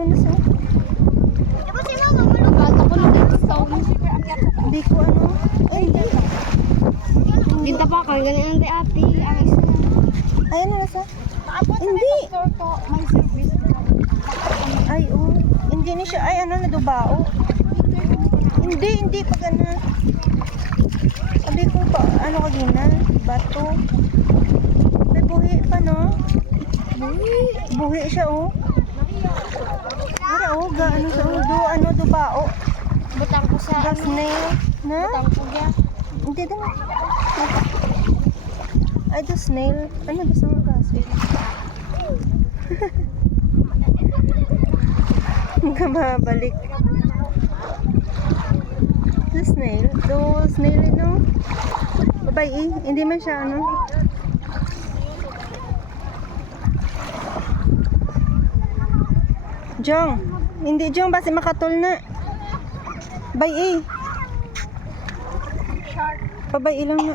ano na sa? Diba si mama malupad ako na dito sa Hindi ko ano. Ay, hindi. Binta pa ako, ganyan ang ate, ang isa. Ay, ano na sa? Hindi. May service. Ay, oh. Hindi ni siya. Ay, ano, nadubao. Hindi pag ano. Sabi ko pa, ano kanina? Bato. May buhi pa, no? Buhi siya, oh. Ara, oh, ano sa ano, dubao. Butang ko sa Gas nail. Na? Butang ko ya. Hindi din. Ay, the snail. Ano ba sa mga kaso? Hanggang mabalik. The snail. The snail, no? Babae, hindi man siya, ano? Jong. Hindi, Jong. Basi makatol na. Babae. Babae lang na.